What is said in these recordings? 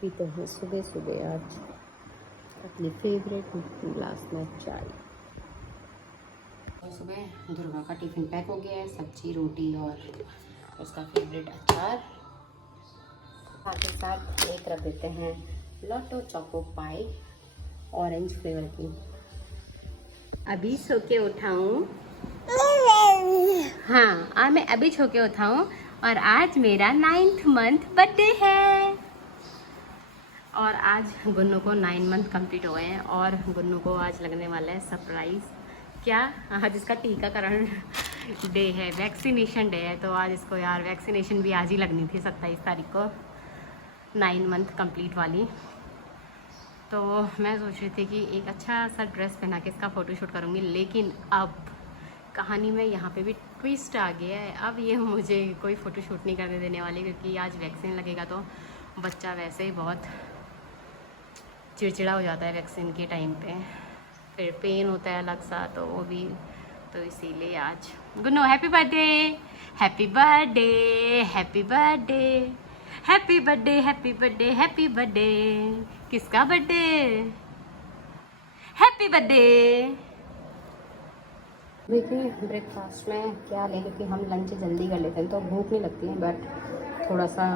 पीते हैं सुबह सुबह आज अपनी फेवरेट ग्लास में चाय। तो सुबह दुर्गा का टिफ़िन पैक हो गया है, सब्जी रोटी और उसका फेवरेट अचार। साथ ही साथ एक रख देते हैं लॉटो चोको पाई ऑरेंज फ्लेवर की। अभी सो के उठाऊँ, हाँ मैं अभी सो के उठाऊँ और आज मेरा 9th मंथ बर्थडे है और आज गुन्नू को 9 मंथ कंप्लीट हो गए हैं और गुन्नू को आज लगने वाला है सरप्राइज़। क्या? आज इसका टीकाकरण डे है, वैक्सीनेशन डे है, तो आज इसको यार वैक्सीनेशन भी आज ही लगनी थी 27 तारीख को, 9 मंथ कंप्लीट वाली। तो मैं सोच रही थी कि एक अच्छा सा ड्रेस पहना के इसका फ़ोटोशूट करूँगी, लेकिन अब कहानी में यहाँ पे भी ट्विस्ट आ गया है। अब ये मुझे कोई फ़ोटोशूट नहीं करने देने वाली, क्योंकि आज वैक्सीन लगेगा तो बच्चा वैसे ही बहुत चिड़चिड़ा हो जाता है वैक्सीन के टाइम पे, फिर पेन होता है अलग सा, तो वो भी, तो इसीलिए आज Gunnu happy birthday, happy birthday, happy birthday, happy birthday, happy birthday, happy birthday. किसका बर्थडे? Happy birthday. देखिए ब्रेकफास्ट में क्या लें, क्योंकि हम लंच जल्दी कर लेते हैं तो भूख नहीं लगती है, बट थोड़ा सा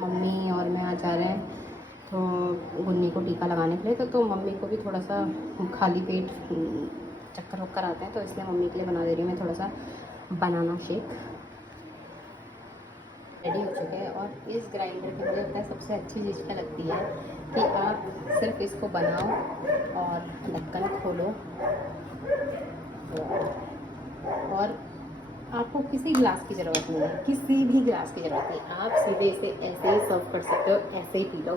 मम्मी और मैं आ जा रहे हैं तो गुन्नी को टीका लगाने के लिए, तो मम्मी को भी थोड़ा सा खाली पेट चक्कर वक्कर आते हैं, तो इसलिए मम्मी के लिए बना दे रही हूँ मैं थोड़ा सा बनाना शेक। रेडी हो चुके हैं और इस ग्राइंडर की मुझे लगता है सबसे अच्छी चीज़ क्या लगती है कि आप सिर्फ इसको बनाओ और ढक्कन खोलो और आपको किसी ग्लास की ज़रूरत नहीं है, किसी भी ग्लास की ज़रूरत नहीं, आप सीधे इसे ऐसे ही सर्व कर सकते हो, ऐसे ही पी लो।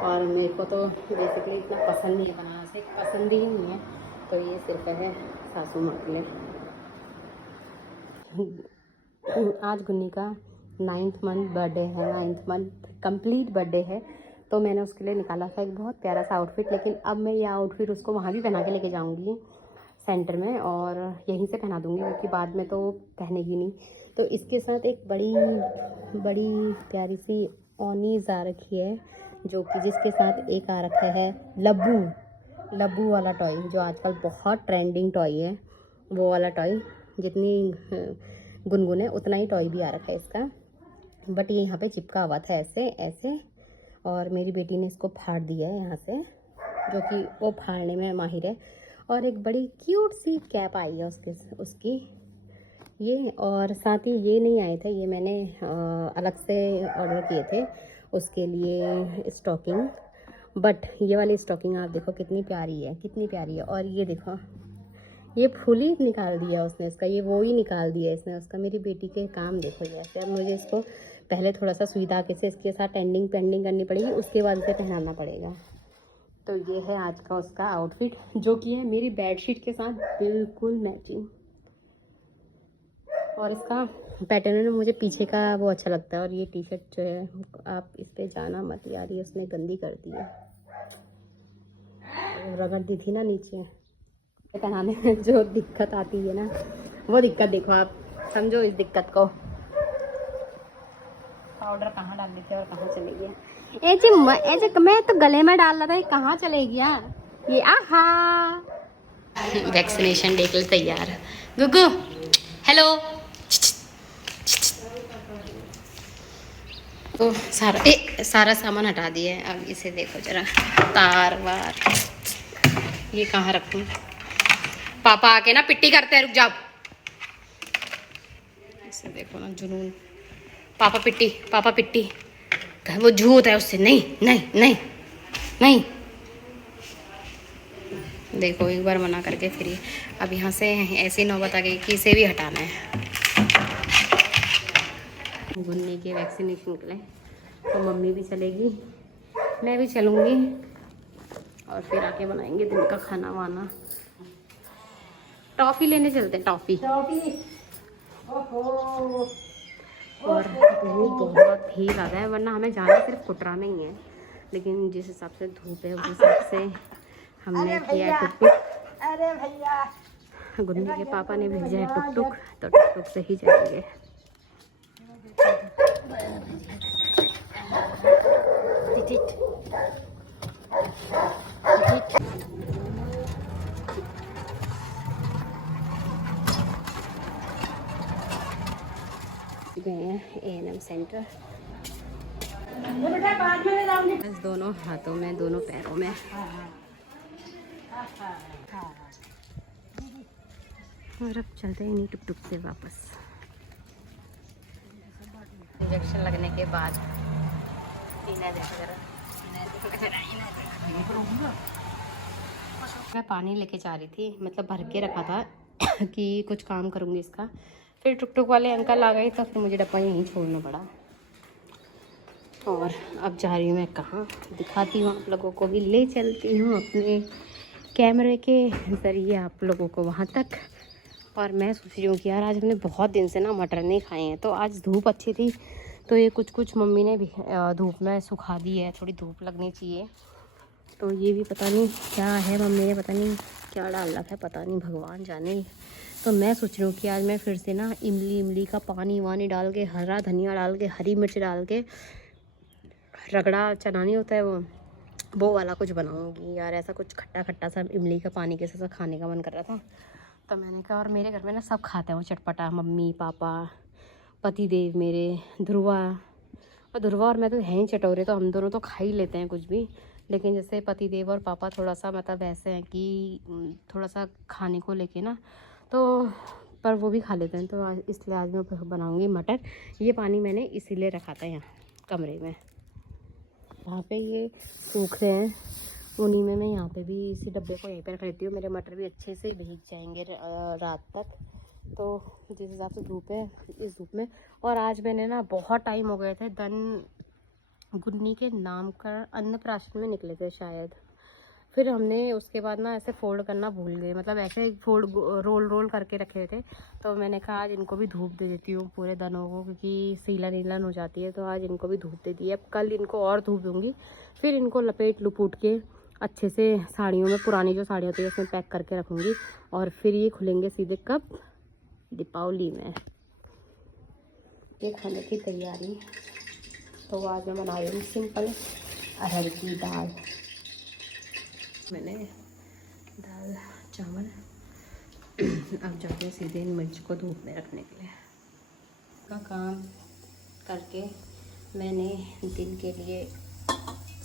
और मेरे को तो बेसिकली इतना पसंद नहीं है, बनाना से पसंद ही नहीं है, तो ये सिर्फ है सासू माँ के लिए। आज गुन्नी का 9th मंथ बर्थडे है, 9th मंथ कंप्लीट बर्थडे है, तो मैंने उसके लिए निकाला था एक बहुत प्यारा सा आउटफिट, लेकिन अब मैं ये आउटफिट उसको वहाँ भी पहना के लेके जाऊँगी सेंटर में और यहीं से पहना दूँगी, क्योंकि बाद में तो पहनेगी नहीं। तो इसके साथ एक बड़ी प्यारी सी ओनीज़ आ रखी है, जो कि जिसके साथ एक आ रखा है लब्बू वाला टॉय, जो आजकल बहुत ट्रेंडिंग टॉय है, वो वाला टॉय। जितनी गुनगुन है उतना ही टॉय भी आ रखा है इसका, बट ये यहाँ पे चिपका हुआ था ऐसे ऐसे, और मेरी बेटी ने इसको फाड़ दिया है यहाँ से, जो कि वो फाड़ने में माहिर है। और एक बड़ी क्यूट सी कैप आई है उसकी ये, और साथ ही ये नहीं आए थे, ये मैंने अलग से ऑर्डर किए थे उसके लिए स्टॉकिंग, बट ये वाली स्टॉकिंग आप देखो कितनी प्यारी है, कितनी प्यारी है। और ये देखो ये फुल ही निकाल दिया उसने इसका, ये वो ही निकाल दिया इसने उसका। मेरी बेटी के काम देखो ये ऐसे। अब मुझे इसको पहले थोड़ा सा सुई धागे से इसके साथ पेंडिंग करनी पड़ेगी, उसके बाद इसे पहनाना पड़ेगा। तो ये है आज का उसका आउटफिट, जो कि है मेरी बेडशीट के साथ बिल्कुल मैचिंग। और इसका पैटर्न में मुझे पीछे का वो अच्छा लगता है। और ये टी शर्ट जो है आप इस पे जाना मत यार, ये उसने गंदी कर दी है, रगड़ दी थी ना नीचे। पहनाने में जो दिक्कत आती है ना, वो दिक्कत देखो आप, समझो इस दिक्कत को। पाउडर कहाँ डाल देते और कहाँ चले गया? ऐसे मैं तो गले में डाल रहा था, कहाँ चले गया ये? आहा वैक्सीनेशन डे के लिए तैयार। गुगू हेलो। तो सारा सामान हटा दिया है। अब इसे देखो जरा, तार वार ये कहाँ रखूँ? पापा आके ना पिट्टी करते हैं, रुक जाओ। इसे देखो ना जुनून, पापा पिट्टी, वो झूठ है उससे, नहीं नहीं नहीं नहीं। देखो एक बार मना करके फिर ये अब यहाँ से ऐसी नौबत आ गई कि इसे भी हटाना है। गुन्नी के वैक्सीनेशन के लिए तो मम्मी भी चलेगी, मैं भी चलूँगी, और फिर आके बनाएंगे दिन का खाना वाना। टॉफ़ी लेने चलते हैं, टॉफ़ी। और धूप बहुत ही ज़्यादा है, वरना हमें जाना सिर्फ कुटरा में ही है, लेकिन जिस हिसाब से धूप है उस हिसाब से हमने किया है टुक टुक। अरे भैया, गुन्नी के पापा ने भेजा है टुक टुक, तो टुक टुक से ही जाएंगे। इट गए हैं A&M सेंटर। बस दोनों हाथों में, दोनों पैरों में। और अब चलते हैं इन्हीं टुक टुक से वापस। इंजेक्शन लगने के बाद मैं पानी लेके जा रही थी, मतलब भर के रखा था कि कुछ काम करूँगी इसका। फिर टुक टुक वाले अंकल आ गए तो फिर मुझे डब्बा यहीं छोड़ना पड़ा। और अब जा रही हूँ मैं कहाँ, दिखाती हूँ आप लोगों को भी, ले चलती हूँ अपने कैमरे के ज़रिए आप लोगों को वहाँ तक। और मैं सोच रही हूँ कि यार आज हमने बहुत दिन से ना मटर नहीं खाए हैं, तो आज धूप अच्छी थी तो ये कुछ मम्मी ने भी धूप में सुखा दी है, थोड़ी धूप लगनी चाहिए। तो ये भी पता नहीं क्या है, मम्मी ने पता नहीं क्या डाल रखा है, पता नहीं, भगवान जाने। तो मैं सोच रही हूँ कि आज मैं फिर से ना इमली का पानी वानी डाल के, हरा धनिया डाल के, हरी मिर्च डाल के, रगड़ा चना नहीं होता है वो वाला कुछ बनाऊँगी यार। ऐसा कुछ खट्टा खट्टा सा इमली का पानी के साथ खाने का मन कर रहा था। तो मैंने कहा, और मेरे घर में ना सब खाते हैं वो चटपटा, मम्मी पापा, पतिदेव मेरे, ध्रुवा और मैं तो हैं ही चटोरे, तो हम दोनों तो खा ही लेते हैं कुछ भी। लेकिन जैसे पतिदेव और पापा थोड़ा सा मतलब ऐसे हैं कि थोड़ा सा खाने को लेके ना, तो पर वो भी खा लेते हैं। तो इसलिए आज मैं बनाऊँगी मटर। ये पानी मैंने इसीलिए रखा था यहाँ कमरे में, वहाँ पे ये सूख रहे हैं, उन्हीं में मैं यहाँ पे भी इसी डब्बे को यहीं पे रख लेती हूँ। मेरे मटर भी अच्छे से भीग जाएंगे रात तक। तो जिस हिसाब से धूप है, इस धूप में। और आज मैंने ना बहुत टाइम हो गए थे, गुन्नी के नाम का अन्नप्राशन में निकले थे शायद। फिर हमने उसके बाद ना ऐसे फोल्ड करना भूल गए, मतलब ऐसे फोल्ड रोल करके रखे थे। तो मैंने कहा आज इनको भी धूप दे देती हूँ पूरे दनों को, क्योंकि सीलन हो जाती है। तो आज इनको भी धूप दे दी है। अब कल इनको और धूप दूँगी, फिर इनको लपेट लुपूट के अच्छे से साड़ियों में, पुरानी जो साड़ियाँ होती है उसमें पैक करके रखूँगी। और फिर ये खुलेंगे सीधे कब, दीपावली में। ये खाने की तैयारी तो आज मैं बना रही हूँ सिंपल अरहर की दाल। मैंने दाल चावल अब जाते हैं सीधे इन मिर्च को धूप में रखने के लिए। का काम करके मैंने दिन के लिए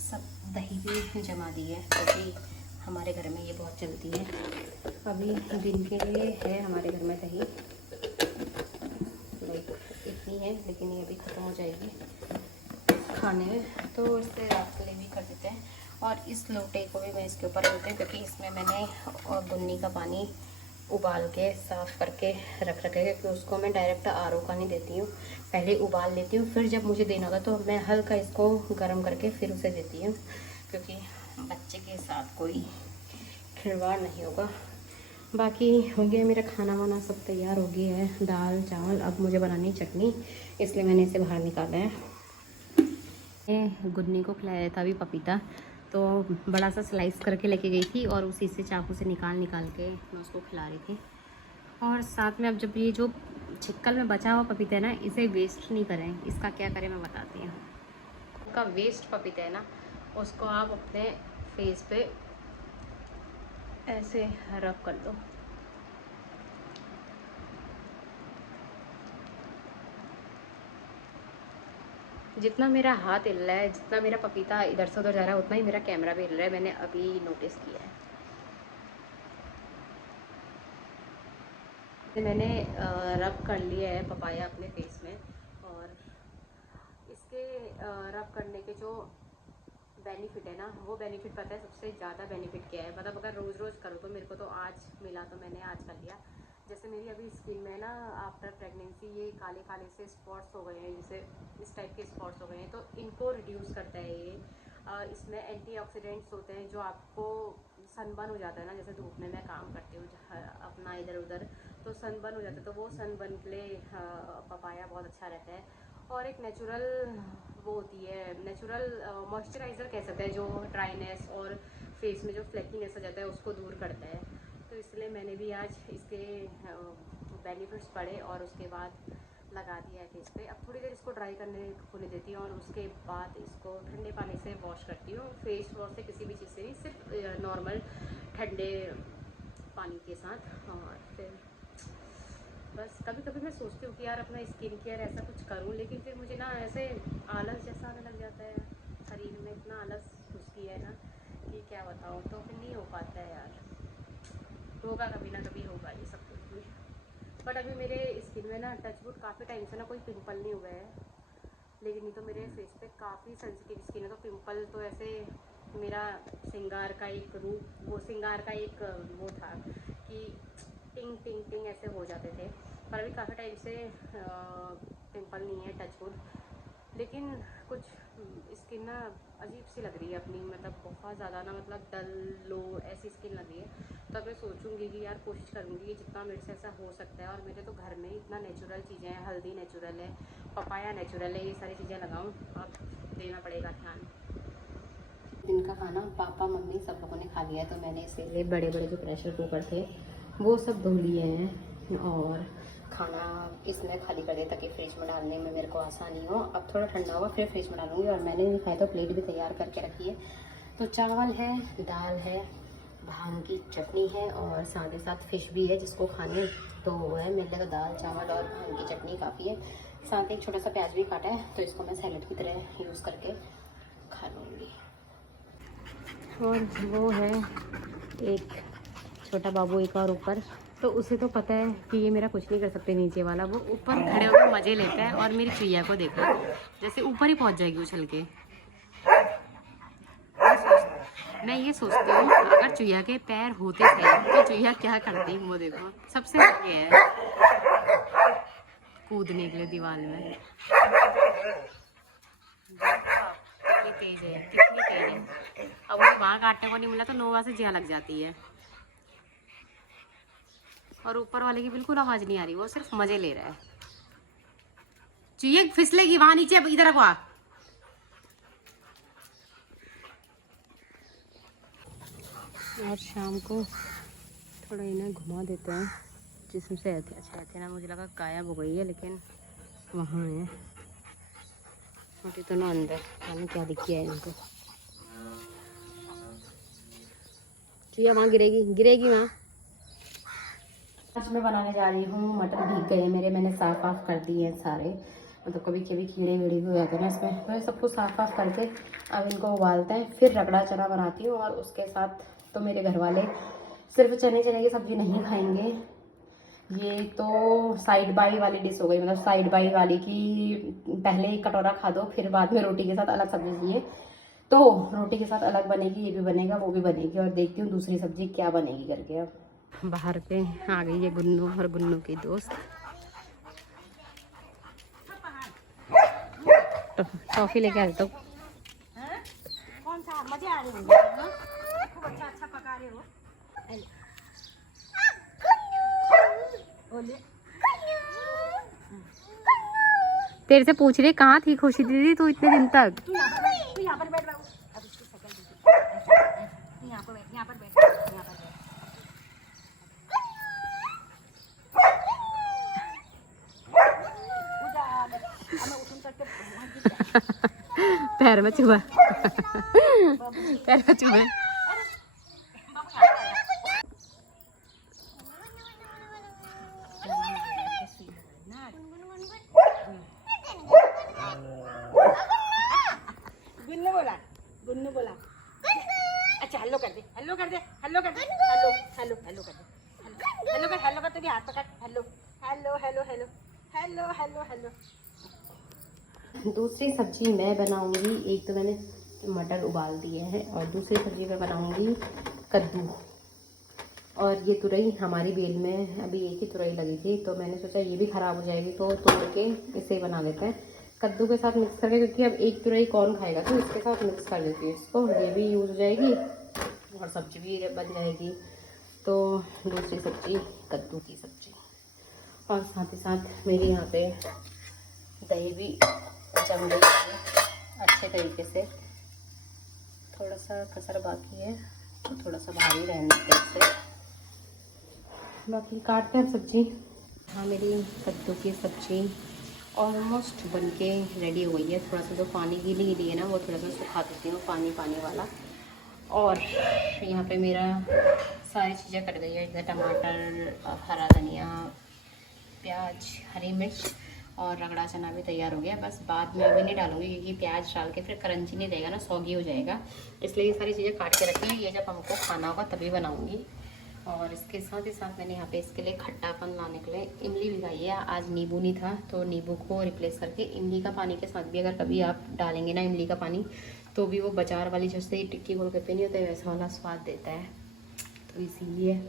सब दही भी जमा दी है, क्योंकि हमारे घर में ये बहुत चलती है। अभी दिन के लिए है हमारे घर में दही, लाइक इतनी है, लेकिन ये अभी ख़त्म हो जाएगी खाने में, तो इससे रात के लिए भी कर देते हैं। और इस लोटे को भी मैं इसके ऊपर रखती हूँ, क्योंकि इसमें मैंने गुन्नी का पानी उबाल के साफ़ करके रख रखा है, क्योंकि उसको मैं डायरेक्ट आरओ का नहीं देती हूँ, पहले उबाल लेती हूँ, फिर जब मुझे देना होगा तो मैं हल्का इसको गर्म करके फिर उसे देती हूँ, क्योंकि बच्चे के साथ कोई खिलवाड़ नहीं होगा। बाकी हो गया मेरा खाना वाना सब तैयार हो गया है, दाल चावल। अब मुझे बनानी चटनी, इसलिए मैंने इसे बाहर निकाला है। गुन्नी को खिलाया था अभी पपीता, तो बड़ा सा स्लाइस करके लेके गई थी और उसी से चाकू से निकाल के मैं उसको खिला रही थी। और साथ में अब जब ये जो छिक्कल में बचा हुआ पपीता है ना, इसे वेस्ट नहीं करें। इसका क्या करें मैं बताती हूँ। उसका वेस्ट पपीता है ना, उसको आप अपने फेस पे ऐसे रब कर दो। जितना मेरा हाथ हिल रहा है, जितना मेरा पपीता इधर से उधर जा रहा है, उतना ही मेरा कैमरा भी हिल रहा है, मैंने अभी नोटिस किया है। मैंने रब कर लिया है पपाया अपने फेस में, और इसके रब करने के जो बेनिफिट है ना, वो बेनिफिट पता है सबसे ज़्यादा बेनिफिट क्या है, मतलब अगर रोज़ रोज़ करो तो, मेरे को तो आज मिला तो मैंने आज कर लिया। जैसे मेरी अभी स्किन में ना आफ्टर प्रेगनेंसी ये काले काले से स्पॉट्स हो गए हैं, जैसे इस टाइप के स्पॉट्स हो गए हैं, तो इनको रिड्यूस करता है ये। इसमें एंटीऑक्सीडेंट्स होते हैं जो आपको सनबर्न हो जाता है ना, जैसे धूप में मैं काम करती हूँ अपना इधर उधर, तो सनबर्न हो जाता है, तो वो सनबर्न के लिए पपाया बहुत अच्छा रहता है। और एक नेचुरल वो होती है, नेचुरल मॉइस्चराइज़र कह सकते हैं, जो ड्राइनेस और फेस में जो फ्लेकीनेस हो जाता है उसको दूर करता है। तो इसलिए मैंने भी आज इसके बेनिफिट्स पढ़े और उसके बाद लगा दिया है फेस पे। अब थोड़ी देर इसको ड्राई होने देती हूँ और उसके बाद इसको ठंडे पानी से वॉश करती हूँ। फेस वॉश से किसी भी चीज़ से नहीं, सिर्फ नॉर्मल ठंडे पानी के साथ। और फिर बस कभी कभी मैं सोचती हूँ कि यार अपना स्किन केयर ऐसा कुछ करूँ, लेकिन फिर मुझे ना ऐसे आलस जैसा आने लग जाता है शरीर में, इतना आलस घुस गया है ना कि क्या बताऊँ। तो फिर नहीं हो पाता है यार, होगा कभी ना कभी होगा ये सब कुछ भी। बट अभी मेरे स्किन में ना टचवुड काफ़ी टाइम से ना कोई पिंपल नहीं हुआ है, लेकिन नहीं तो मेरे फेस पे काफ़ी सेंसिटिव स्किन है। तो पिंपल तो ऐसे मेरा श्रृंगार का एक रूप, वो श्रृंगार का एक वो था कि टिंग टिंग टिंग ऐसे हो जाते थे। पर अभी काफ़ी टाइम से पिंपल नहीं है टचवुड, लेकिन कुछ स्किन ना अजीब सी लग रही है अपनी, मतलब बहुत ज़्यादा ना, मतलब डल लो ऐसी स्किन लग रही है। तो अब मैं सोचूंगी कि यार कोशिश करूँगी जितना मेरे से ऐसा हो सकता है। और मेरे तो घर में इतना नेचुरल चीज़ें हैं, हल्दी नेचुरल है, पपाया नेचुरल है, ये सारी चीज़ें लगाऊँ। अब देना पड़ेगा ध्यान। दिन का खाना पापा मम्मी सब लोगों ने खा लिया है, तो मैंने इसीलिए बड़े बड़े जो प्रेशर कुकर थे वो सब धो लिए हैं और खाना इसमें खाली कर दिया ताकि फ्रिज में डालने में मेरे को आसानी हो। अब थोड़ा ठंडा होगा फिर फ्रिज में डालूंगी। और मैंने नहीं खाया तो प्लेट भी तैयार करके रखी है। तो चावल है, दाल है, भांग की चटनी है और साथ ही साथ फिश भी है जिसको खाने, तो वो है मेरे लिए। तो दाल चावल और भांग की चटनी काफ़ी है। साथ ही एक छोटा सा प्याज भी काटा है, तो इसको मैं सैलेड की तरह यूज़ करके खा लूँगी। और वो है एक छोटा बाबू एक और ऊपर, तो उसे तो पता है कि ये मेरा कुछ नहीं कर सकते नीचे वाला। वो ऊपर खड़े होकर मज़े लेता है। और मेरी चुईया को देखो, जैसे ऊपर ही पहुंच जाएगी उछल के। मैं ये सोचती हूँ अगर चुईया के पैर होते थे तो चुईया क्या करती, वो देखो सबसे आगे है कूदने के लिए दीवार में। कितनी तेज है, कितनी तेज है। अब मुझे वहाँ काटने को नहीं मिला तो नोवा से जिया लग जाती है। और ऊपर वाले की बिल्कुल आवाज़ नहीं आ रही, वो सिर्फ मज़े ले रहा है। चुईया फिसलेगी वहाँ नीचे, इधर को आ। और शाम को थोड़ा इन्हें घुमा देते हैं जिसमें से अच्छा ना, मुझे लगा गायब हो गई है, लेकिन वहाँ है मोटी तो ना अंदर, मैंने क्या दिखी है इनको। चुईया वहाँ गिरेगी गिरेगी वहाँ। आज मैं बनाने जा रही हूँ, मटर भीग गए मेरे, मैंने साफ साफ कर दिए हैं सारे। मतलब कभी कभी कीड़े वीड़े भी हो जाते हैं ना इसमें, मैं सब कुछ साफ साफ करके अब इनको उबालते हैं, फिर रगड़ा चना बनाती हूँ। और उसके साथ तो मेरे घर वाले सिर्फ चने की सब्ज़ी नहीं खाएंगे। ये तो साइड बाई वाली डिश हो गई, मतलब साइड बाई वाली की पहले एक कटोरा खा दो फिर बाद में रोटी के साथ अलग सब्जी चाहिए। तो रोटी के साथ अलग बनेगी, ये भी बनेगा वो भी बनेगी। और देखती हूँ दूसरी सब्जी क्या बनेगी करके। अब बाहर पे आ गई है गुन्नू और गुन्नू की दोस्त। टॉफी लेके आ तो कौन सा मजे आ रहे होंगे, खूब अच्छा पका रहे हो। तेरे से पूछ रही कहाँ थी खुशी दीदी तू इतने दिन तक। तू यहाँ पर बैठ बाबू, अब इसको शक्ल दीजिए। यहाँ पर बैठ, यहाँ पर बैठ, यहाँ पर बैठ। पैर में चुभा पैर में चुभा। गुन्नू बोला अच्छा हेलो कर दे, हेलो कर दे, हेलो कर दे, हेलो हेलो हेलो कर दे, हेलो कर, हेलो कर, तेरी हाथ पकड़, hello hello hello hello hello hello hello. दूसरी सब्जी मैं बनाऊंगी, एक तो मैंने मटर उबाल दिए हैं और दूसरी सब्जी मैं बनाऊंगी कद्दू। और ये तुरई हमारी बेल में अभी एक ही तुरई लगी थी, तो मैंने सोचा ये भी ख़राब हो जाएगी तो तोड़ के इसे बना लेते हैं कद्दू के साथ मिक्स करके, क्योंकि अब एक तुरई कौन खाएगा, तो इसके साथ मिक्स कर देती हूँ इसको, ये भी यूज़ हो जाएगी और सब्जी भी बन जाएगी। तो दूसरी सब्जी कद्दू की सब्जी। और साथ ही साथ मेरी यहाँ पे दही भी जम गई है अच्छे तरीके से। थोड़ा सा कसर बाकी है तो थोड़ा सा भारी रहने देते हैं इसे। बाकी काटते हैं सब्जी। हाँ मेरी कद्दू की सब्जी ऑलमोस्ट बन के रेडी हो गई है। थोड़ा सा जो पानी गीली गीली है ना, वो थोड़ा सा सुखा देती हूँ, पानी पानी वाला। और यहाँ पे मेरा सारी चीज़ें कट गई है, जैसे टमाटर, हरा धनिया, प्याज, हरी मिर्च और रगड़ा चना भी तैयार हो गया। बस बाद में अभी नहीं डालूंगी, क्योंकि प्याज डाल के फिर क्रंची नहीं देगा ना, सौगी हो जाएगा। इसलिए ये सारी चीज़ें काट के रखी हैं, ये जब हमको खाना होगा तभी बनाऊंगी। और इसके साथ ही साथ मैंने यहाँ पे इसके लिए खट्टापन लाने के लिए इमली भिगाई है। आज नींबू नहीं था तो नींबू को रिप्लेस करके इमली का पानी के साथ भी अगर कभी आप डालेंगे ना इमली का पानी, तो भी वो बाजार वाली जैसे टिक्की गोलगप्पे नहीं होते वैसा वाला स्वाद देता है। तो इसीलिए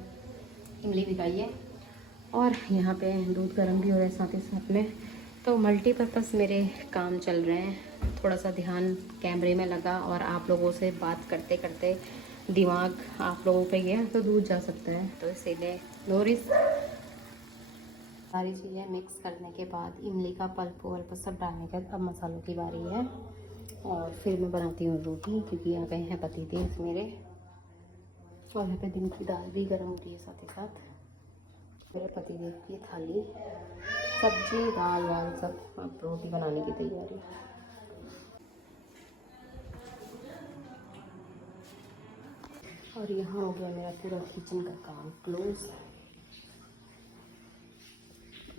इमली भिगाई है। और यहाँ पे दूध गर्म भी हो रहा है साथ ही साथ में। तो मल्टीपर्पज़ मेरे काम चल रहे हैं। थोड़ा सा ध्यान कैमरे में लगा और आप लोगों से बात करते करते दिमाग आप लोगों पे गया तो दूध जा सकता है, तो इसीलिए नो रिस्क। सारी चीज़ें मिक्स करने के बाद इमली का पल्प वल्प सब डालने के बाद अब मसालों की बारी है। और फिर मैं बनाती हूँ रोटी, क्योंकि यहाँ पे हैं पतिदेव मेरे। और यहाँ पे दिन की दाल भी गर्म हो रही है साथ ही साथ। मेरे पतिदेव की थाली, सब्जी दाल वाल सब, अब रोटी बनाने की तैयारी। और यहाँ हो गया मेरा पूरा किचन का काम क्लोज।